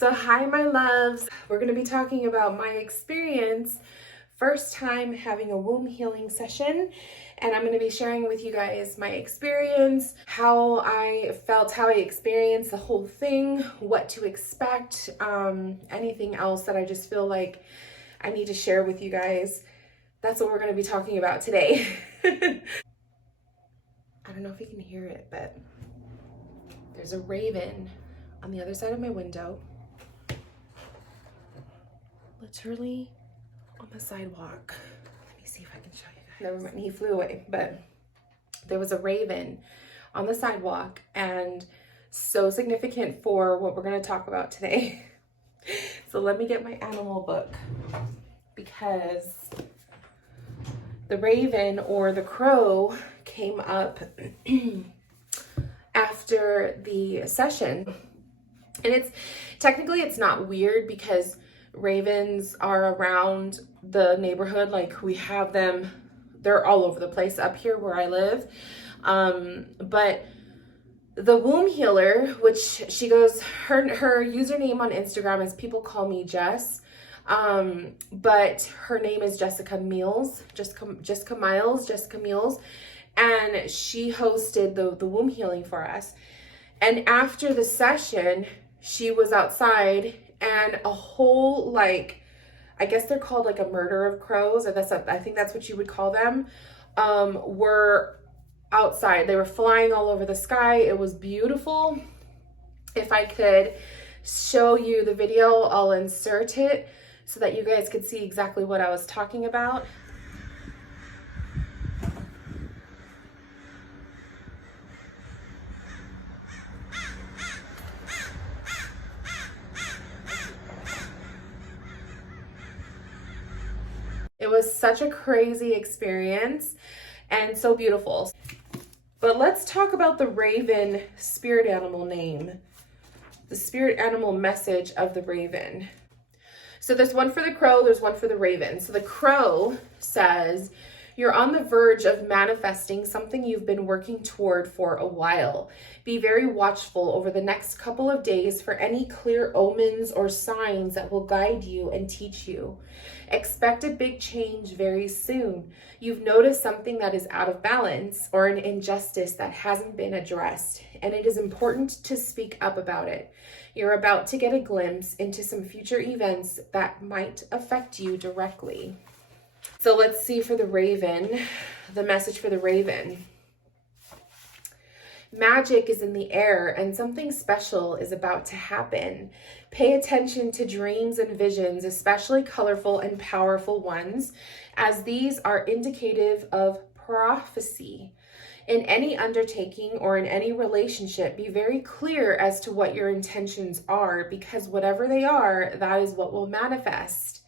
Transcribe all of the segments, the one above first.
So hi, my loves. We're going to be talking about my experience, first time having a womb healing session. And I'm going to be sharing with you guys my experience, how I felt, how I experienced the whole thing, what to expect, anything else that I just feel like I need to share with you guys. That's what we're going to be talking about today. I don't know if you can hear it, but there's a raven on the other side of my window, literally on the sidewalk. Let me see if I can show you guys. Never mind, he flew away, but there was a raven on the sidewalk, and so significant for what we're going to talk about today. So let me get my animal book, because the raven, or the crow, came up after the session. And it's not weird, because ravens are around the neighborhood. Like, we have them, they're all over the place up here where I live. But the womb healer, which she goes, her username on Instagram is people call me Jess. But her name is Jessica Meals, Jessica Meals. And she hosted the womb healing for us. And after the session, she was outside, and a whole, like, I guess they're called like a murder of crows, or I think that's what you would call them, were outside. They were flying all over the sky. It was beautiful. If I could show you the video, I'll insert it so that you guys could see exactly what I was talking about. It was such a crazy experience and so beautiful. But let's talk about the raven spirit animal name, the spirit animal message of the raven. So there's one for the crow, there's one for the raven. So the crow says, "You're on the verge of manifesting something you've been working toward for a while. Be very watchful over the next couple of days for any clear omens or signs that will guide you and teach you. Expect a big change very soon. You've noticed something that is out of balance or an injustice that hasn't been addressed, and it is important to speak up about it. You're about to get a glimpse into some future events that might affect you directly." So let's see for the raven, the message for the raven. "Magic is in the air, and something special is about to happen. Pay attention to dreams and visions, especially colorful and powerful ones, as these are indicative of prophecy. In any undertaking or in any relationship, be very clear as to what your intentions are, because whatever they are, that is what will manifest.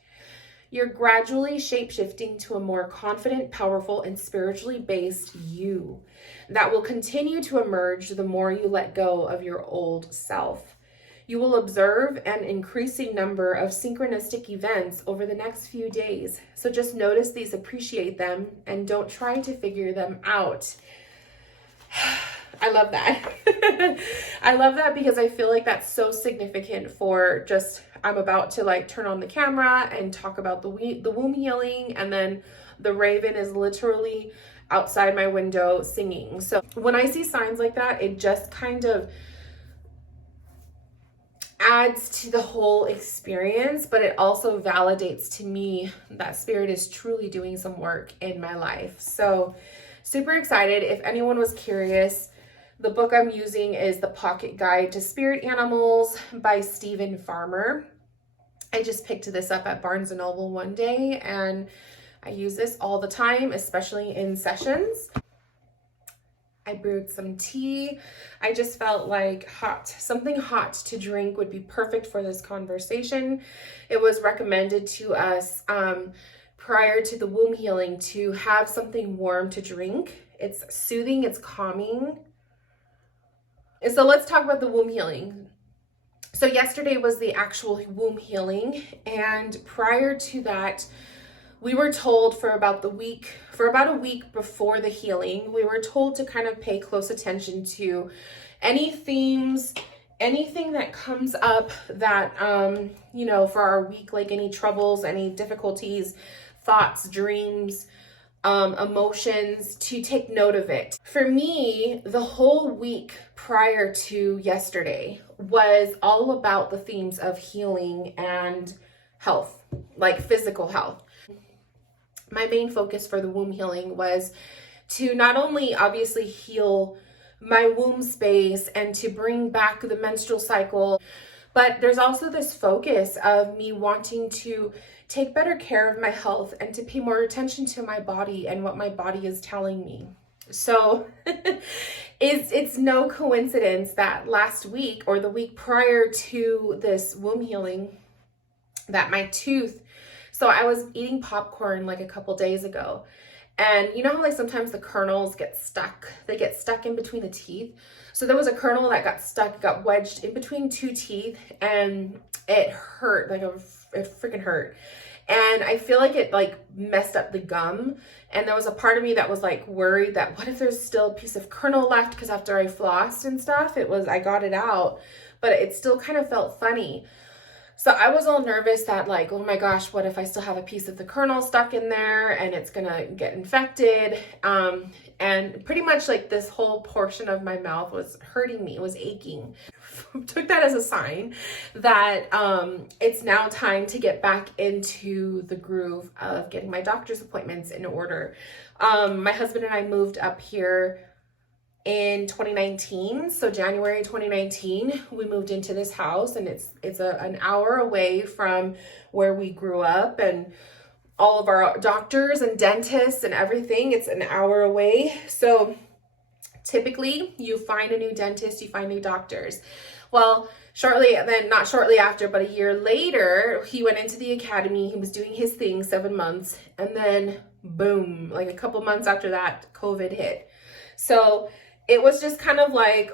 You're gradually shape-shifting to a more confident, powerful, and spiritually based you that will continue to emerge the more you let go of your old self. You will observe an increasing number of synchronistic events over the next few days. So just notice these, appreciate them, and don't try to figure them out." I love that. I love that, because I feel like that's so significant for just, I'm about to like turn on the camera and talk about the womb healing, and then the raven is literally outside my window singing. So when I see signs like that, it just kind of adds to the whole experience, but it also validates to me that spirit is truly doing some work in my life. So super excited. If anyone was curious, the book I'm using is The Pocket Guide to Spirit Animals by Stephen Farmer. I just picked this up at Barnes & Noble one day, and I use this all the time, especially in sessions. I brewed some tea. I just felt like something hot to drink would be perfect for this conversation. It was recommended to us prior to the womb healing to have something warm to drink. It's soothing, it's calming. And so let's talk about the womb healing. So yesterday was the actual womb healing, and prior to that, we were told for about a week before the healing, we were told to kind of pay close attention to any themes, anything that comes up that, you know, for our week, like any troubles, any difficulties, thoughts, dreams, emotions, to take note of it. For me, the whole week prior to yesterday was all about the themes of healing and health, like physical health. My main focus for the womb healing was to not only obviously heal my womb space and to bring back the menstrual cycle, but there's also this focus of me wanting to take better care of my health and to pay more attention to my body and what my body is telling me. So it's no coincidence that last week or the week prior to this womb healing, that my tooth, so I was eating popcorn like a couple days ago, and you know how like sometimes the kernels get stuck, they get stuck in between the teeth. So there was a kernel that got stuck, got wedged in between two teeth, and it hurt, like it freaking hurt. And I feel like it like messed up the gum. And there was a part of me that was like worried that what if there's still a piece of kernel left? Because after I flossed and stuff, I got it out, but it still kind of felt funny. So I was all nervous that like, oh my gosh, what if I still have a piece of the kernel stuck in there and it's gonna get infected? And pretty much like this whole portion of my mouth was hurting me, it was aching. Took that as a sign that it's now time to get back into the groove of getting my doctor's appointments in order. My husband and I moved up here in 2019. So January 2019, we moved into this house, and it's an hour away from where we grew up, and all of our doctors and dentists and everything, it's an hour away. So typically you find a new dentist, you find new doctors. Well, not shortly after, but a year later, he went into the academy, he was doing his thing, 7 months, and then boom, like a couple months after that, COVID hit. So it was just kind of like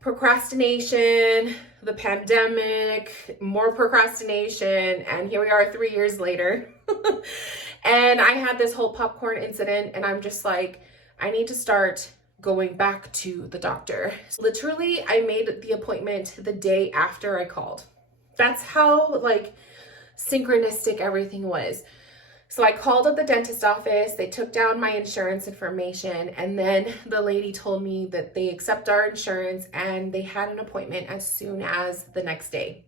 procrastination, the pandemic, more procrastination, and here we are 3 years later. And I had this whole popcorn incident, and I'm just like, I need to start going back to the doctor. Literally, I made the appointment the day after I called. That's how like synchronistic everything was. So I called up the dentist office, they took down my insurance information, and then the lady told me that they accept our insurance and they had an appointment as soon as the next day.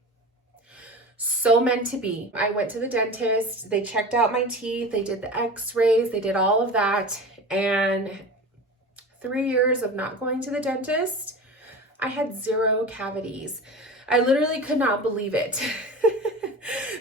So meant to be. I went to the dentist, they checked out my teeth, they did the x-rays, they did all of that, and 3 years of not going to the dentist, I had 0 cavities. I literally could not believe it.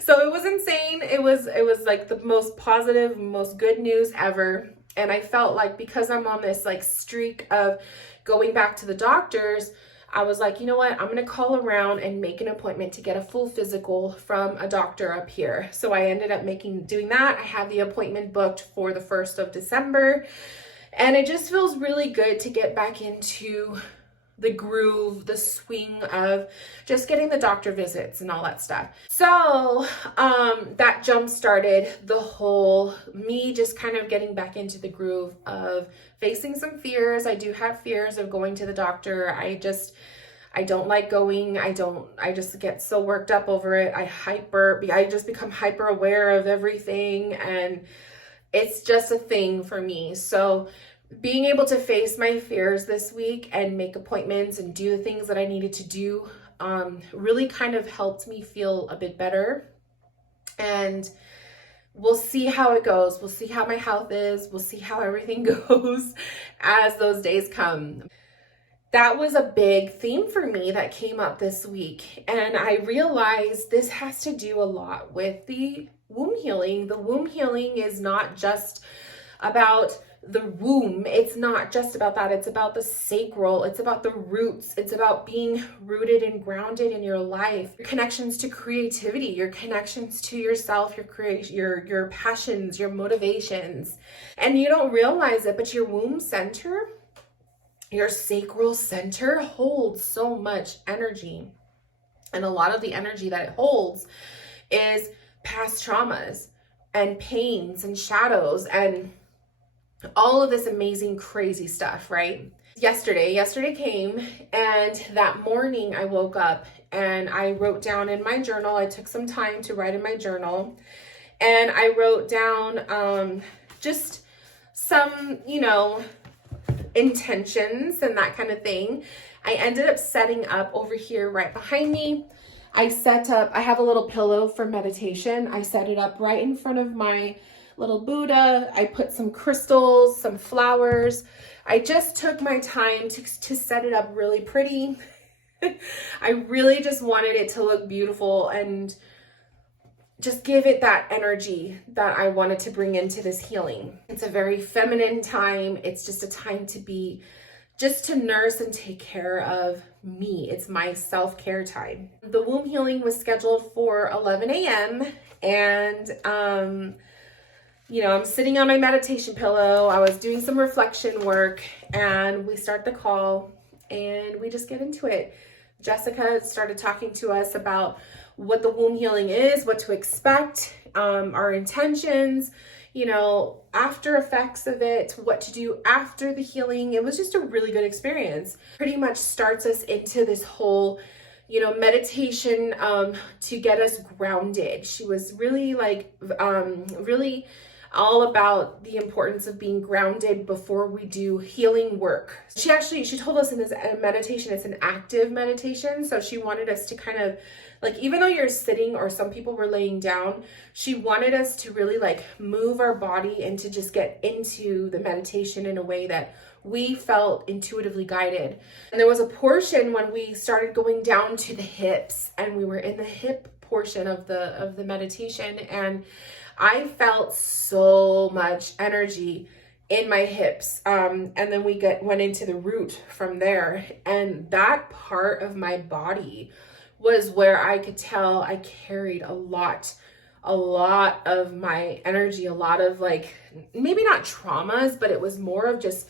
So it was insane. It was like the most positive, most good news ever. And I felt like because I'm on this like streak of going back to the doctors, I was like, you know what? I'm going to call around and make an appointment to get a full physical from a doctor up here. So I ended up doing that. I had the appointment booked for the 1st of December. And it just feels really good to get back into the groove, the swing of just getting the doctor visits and all that stuff. So that jump started the whole me just kind of getting back into the groove of facing some fears. I do have fears of going to the doctor. I don't like going. I just get so worked up over it. I just become hyper aware of everything, and it's just a thing for me. So being able to face my fears this week and make appointments and do the things that I needed to do really kind of helped me feel a bit better. And we'll see how it goes. We'll see how my health is. We'll see how everything goes as those days come. That was a big theme for me that came up this week. And I realized this has to do a lot with the womb healing. The womb healing is not just about the womb. It's not just about that. It's about the sacral. It's about the roots. It's about being rooted and grounded in your life, your connections to creativity, your connections to yourself, your passions, your motivations. And you don't realize it, but your womb center, your sacral center holds so much energy. And a lot of the energy that it holds is past traumas and pains and shadows and all of this amazing, crazy stuff, right? Yesterday came, and that morning I woke up and I wrote down in my journal. I took some time to write in my journal, and I wrote down just some, intentions and that kind of thing. I ended up setting up over here right behind me. I have a little pillow for meditation. I set it up right in front of my little Buddha. I put some crystals, some flowers. I just took my time to set it up really pretty. I really just wanted it to look beautiful and just give it that energy that I wanted to bring into this healing. It's a very feminine time. It's just a time to nurse and take care of me. It's my self-care time. The womb healing was scheduled for 11 a.m. and I'm sitting on my meditation pillow. I was doing some reflection work, and we start the call and we just get into it. Jessica started talking to us about what the womb healing is, what to expect, our intentions, after effects of it, what to do after the healing. It was just a really good experience. Pretty much starts us into this whole, meditation to get us grounded. She was really really all about the importance of being grounded before we do healing work. She told us in this meditation, it's an active meditation. So she wanted us to kind of even though you're sitting, or some people were laying down, she wanted us to really move our body and to just get into the meditation in a way that we felt intuitively guided. And there was a portion when we started going down to the hips, and we were in the hip portion of the meditation, and I felt so much energy in my hips. And then we went into the root from there. And that part of my body was where I could tell I carried a lot of my energy, a lot of maybe not traumas, but it was more of just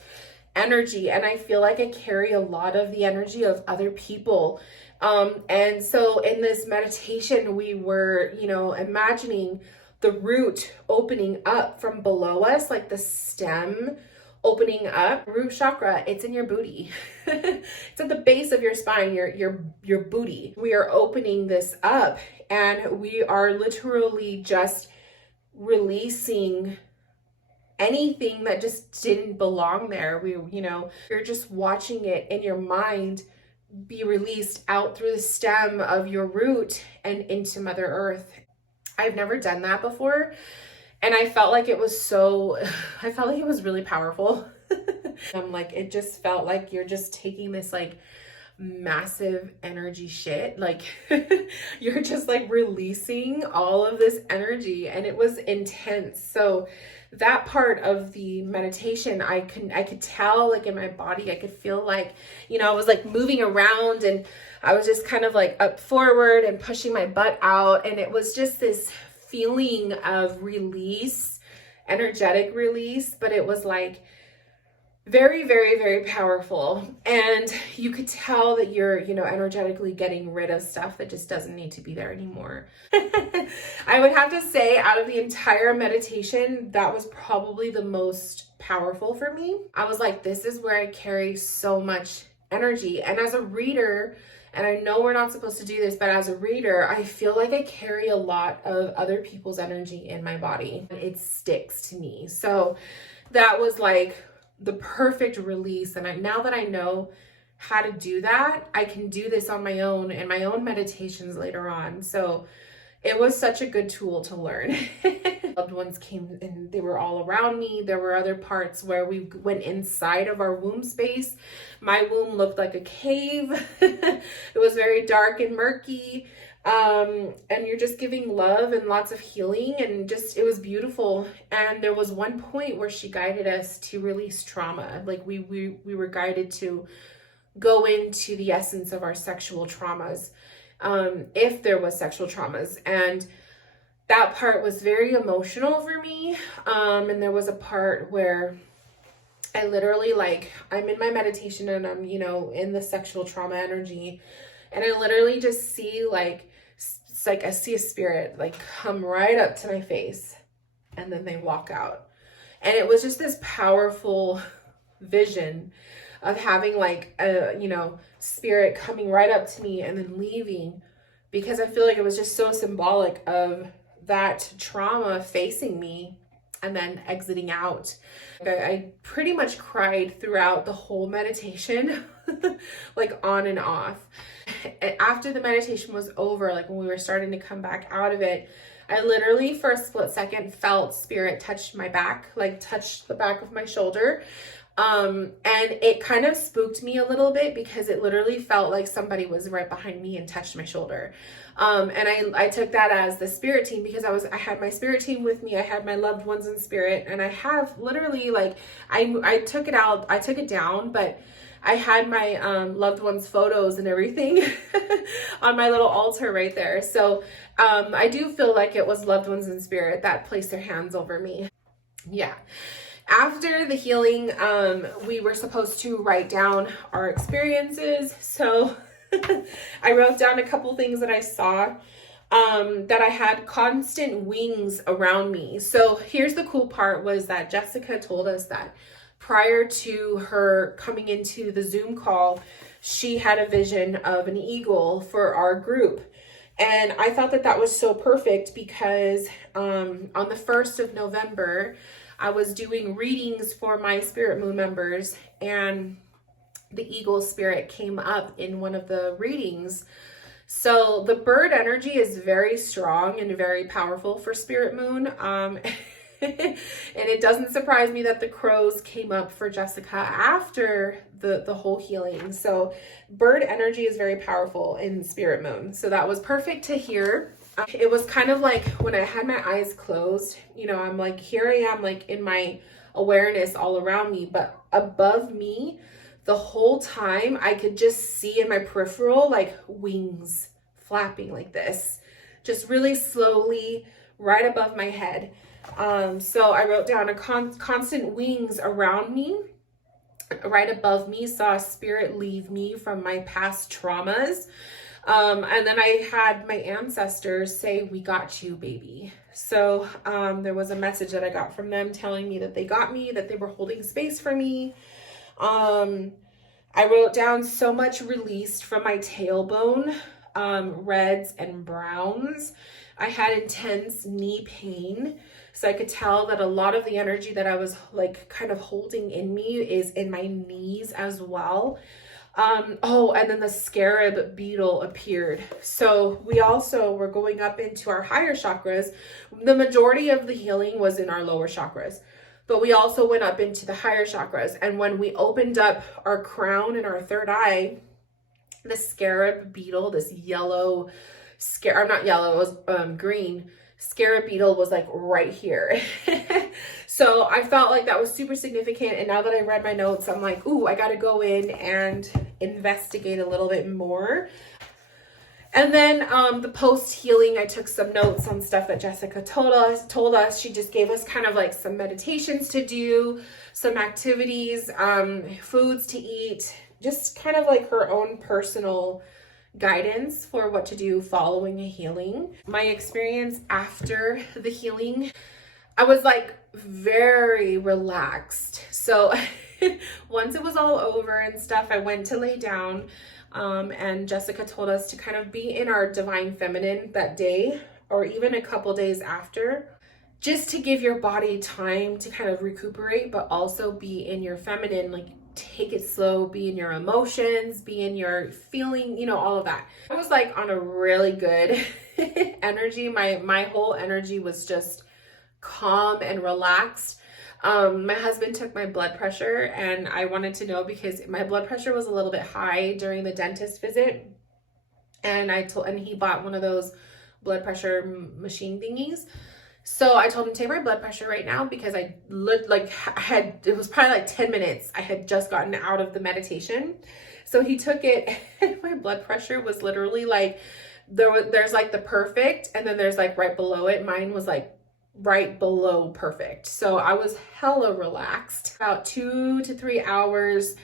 energy. And I feel like I carry a lot of the energy of other people. And so in this meditation, we were, imagining the root opening up from below us, like the stem opening up. Root chakra, it's in your booty. It's at the base of your spine, your booty. We are opening this up, and we are literally just releasing anything that just didn't belong there. You're just watching it in your mind be released out through the stem of your root and into Mother Earth. I've never done that before, and I felt like it was really powerful. It just felt like you're just taking this massive energy shit. You're just releasing all of this energy, and it was intense. So that part of the meditation, I could tell in my body, I could feel I was moving around, and I was just kind of up forward and pushing my butt out. And it was just this feeling of release, energetic release, but it was very, very, very powerful. And you could tell that you're, energetically getting rid of stuff that just doesn't need to be there anymore. I would have to say, out of the entire meditation, that was probably the most powerful for me. I was this is where I carry so much energy. And as a reader, and I know we're not supposed to do this, but as a reader, I feel like I carry a lot of other people's energy in my body. It sticks to me. So that was the perfect release. And now that I know how to do that, I can do this on my own in my own meditations later on. So it was such a good tool to learn. Loved ones came and they were all around me. There were other parts where we went inside of our womb space. My womb looked like a cave. It was very dark and murky. And you're just giving love and lots of healing, and just, it was beautiful. And there was one point where she guided us to release trauma. We were guided to go into the essence of our sexual traumas, if there was sexual traumas. And that part was very emotional for me. And there was a part where I literally I'm in my meditation, and I'm, in the sexual trauma energy, and I literally just see I see a spirit come right up to my face, and then they walk out. And it was just this powerful vision of having like a, you know, spirit coming right up to me and then leaving, because I feel like it was just so symbolic of that trauma facing me and then exiting out. I pretty much cried throughout the whole meditation, like on and off. After the meditation was over, like when we were starting to come back out of it, I literally for a split second felt spirit touch my back, like touch the back of my shoulder. And it kind of spooked me a little bit because it literally felt like somebody was right behind me and touched my shoulder. And I took that as the spirit team, because I had my spirit team with me. I had my loved ones in spirit, and I have literally like, I took it down, but I had my loved ones' photos and everything on my little altar right there. So I do feel like it was loved ones in spirit that placed their hands over me. Yeah. After the healing, we were supposed to write down our experiences. So I wrote down a couple things that I saw, that I had constant wings around me. So here's the cool part, was that Jessica told us that prior to her coming into the Zoom call, she had a vision of an eagle for our group. And I thought that that was so perfect because on the 1st of November, I was doing readings for my Spirit Moon members, and the eagle spirit came up in one of the readings. So the bird energy is very strong and very powerful for Spirit Moon. And it doesn't surprise me that the crows came up for Jessica after the whole healing. So bird energy is very powerful in Spirit Moon. So that was perfect to hear. It was kind of like when I had my eyes closed, you know, I'm like, here I am, like in my awareness all around me, but above me the whole time I could just see in my peripheral like wings flapping like this, just really slowly right above my head. So I wrote down a constant wings around me. Right above me, saw spirit leave me from my past traumas. And then I had my ancestors say, "We got you, baby." So there was a message that I got from them telling me that they got me, that they were holding space for me. I wrote down so much released from my tailbone, reds and browns. I had intense knee pain. So I could tell that a lot of the energy that I was like kind of holding in me is in my knees as well. Oh, and then the scarab beetle appeared. So we also were going up into our higher chakras. The majority of the healing was in our lower chakras, but we also went up into the higher chakras. And when we opened up our crown and our third eye, the scarab beetle, this yellow not yellow, it was green scarab beetle, was like right here. So I felt like that was super significant. And now that I read my notes, I'm like, ooh, I got to go in and investigate a little bit more. And then the post healing, I took some notes on stuff that Jessica told us. She just gave us kind of like some meditations to do, some activities, foods to eat, just kind of like her own personal guidance for what to do following a healing. My experience after the healing, I was like very relaxed. So once it was all over and stuff, I went to lay down, and Jessica told us to kind of be in our divine feminine that day, or even a couple days after, just to give your body time to kind of recuperate, but also be in your feminine, like take it slow, be in your emotions, be in your feeling, you know, all of that. I was like on a really good energy. My whole energy was just calm and relaxed. My husband took my blood pressure, and I wanted to know because my blood pressure was a little bit high during the dentist visit. And he bought one of those blood pressure machine thingies. So I told him to take my blood pressure right now because it was probably like 10 minutes. I had just gotten out of the meditation. So he took it, and my blood pressure was literally like, there's like the perfect, and then there's like right below it. Mine was like right below perfect. So I was hella relaxed. About 2 to 3 hours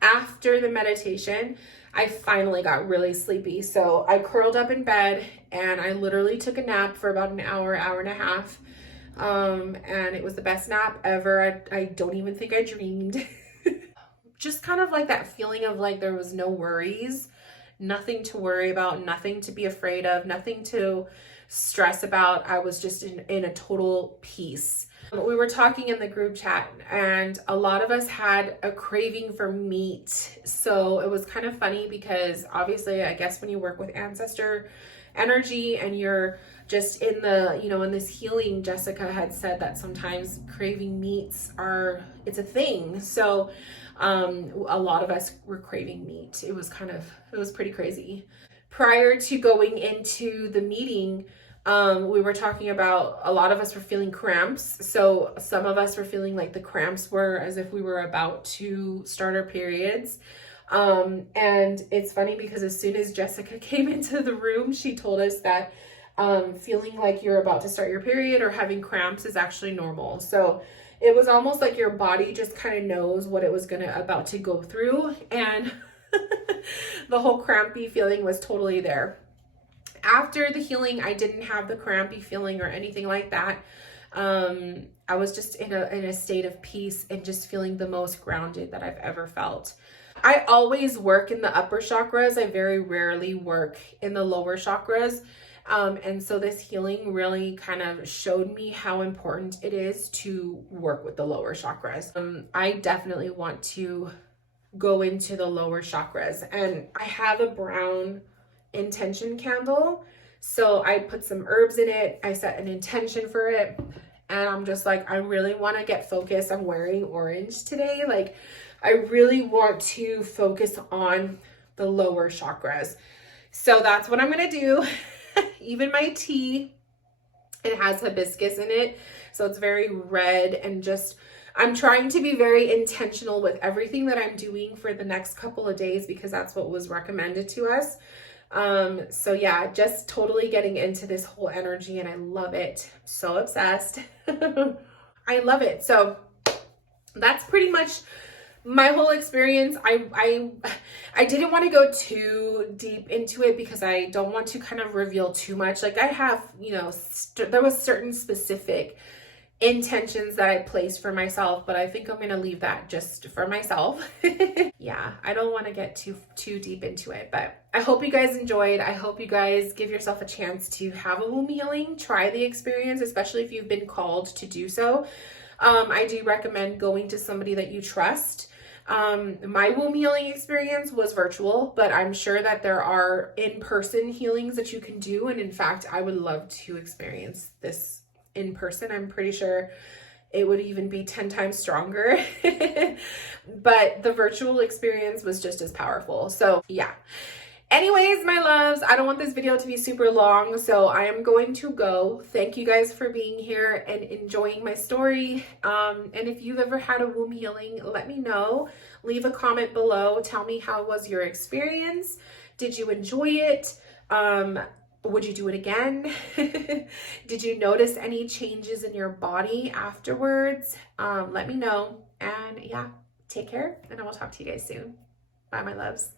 after the meditation, I finally got really sleepy. So I curled up in bed and I literally took a nap for about an hour and a half. And it was the best nap ever. I don't even think I dreamed. just kind of like that feeling of like there was no worries, nothing to worry about, nothing to be afraid of, nothing to stress about. I was just in a total peace. We were talking in the group chat, and a lot of us had a craving for meat. So it was kind of funny because obviously, I guess when you work with ancestor energy and you're just in the, you know, in this healing, Jessica had said that sometimes craving meats it's a thing. So a lot of us were craving meat. It was pretty crazy. Prior to going into the meeting, we were talking about, a lot of us were feeling cramps. So some of us were feeling like the cramps were as if we were about to start our periods. And it's funny because as soon as Jessica came into the room, she told us that feeling like you're about to start your period or having cramps is actually normal. So it was almost like your body just kind of knows what it was about to go through, and the whole crampy feeling was totally there. After the healing, I didn't have the crampy feeling or anything like that. I was just in a state of peace and just feeling the most grounded that I've ever felt. I always work in the upper chakras. I very rarely work in the lower chakras. And so this healing really kind of showed me how important it is to work with the lower chakras. I definitely want to go into the lower chakras, and I have a brown intention candle. So I put some herbs in it. I set an intention for it. And I'm just like, I really want to get focused. I'm wearing orange today. Like, I really want to focus on the lower chakras. So that's what I'm going to do. Even my tea, it has hibiscus in it. So it's very red, and just, I'm trying to be very intentional with everything that I'm doing for the next couple of days, because that's what was recommended to us. So yeah, just totally getting into this whole energy, and I love it. So obsessed. I love it. So that's pretty much my whole experience. I didn't want to go too deep into it because I don't want to kind of reveal too much. Like, I have, you know, there was certain specific intentions that I placed for myself, but I think I'm going to leave that just for myself. Yeah, I don't want to get too deep into it, but I hope you guys enjoyed. I hope you guys give yourself a chance to have a womb healing, try the experience, especially if you've been called to do so. I do recommend going to somebody that you trust. My womb healing experience was virtual, but I'm sure that there are in-person healings that you can do. And in fact, I would love to experience this in person. I'm pretty sure it would even be 10 times stronger. But the virtual experience was just as powerful. So yeah. Anyways, my loves, I don't want this video to be super long, so I am going to go. Thank you guys for being here and enjoying my story. And if you've ever had a womb healing, let me know. Leave a comment below. Tell me, how was your experience? Did you enjoy it? Would you do it again? Did you notice any changes in your body afterwards? Let me know. And yeah, take care, and I will talk to you guys soon. Bye, my loves.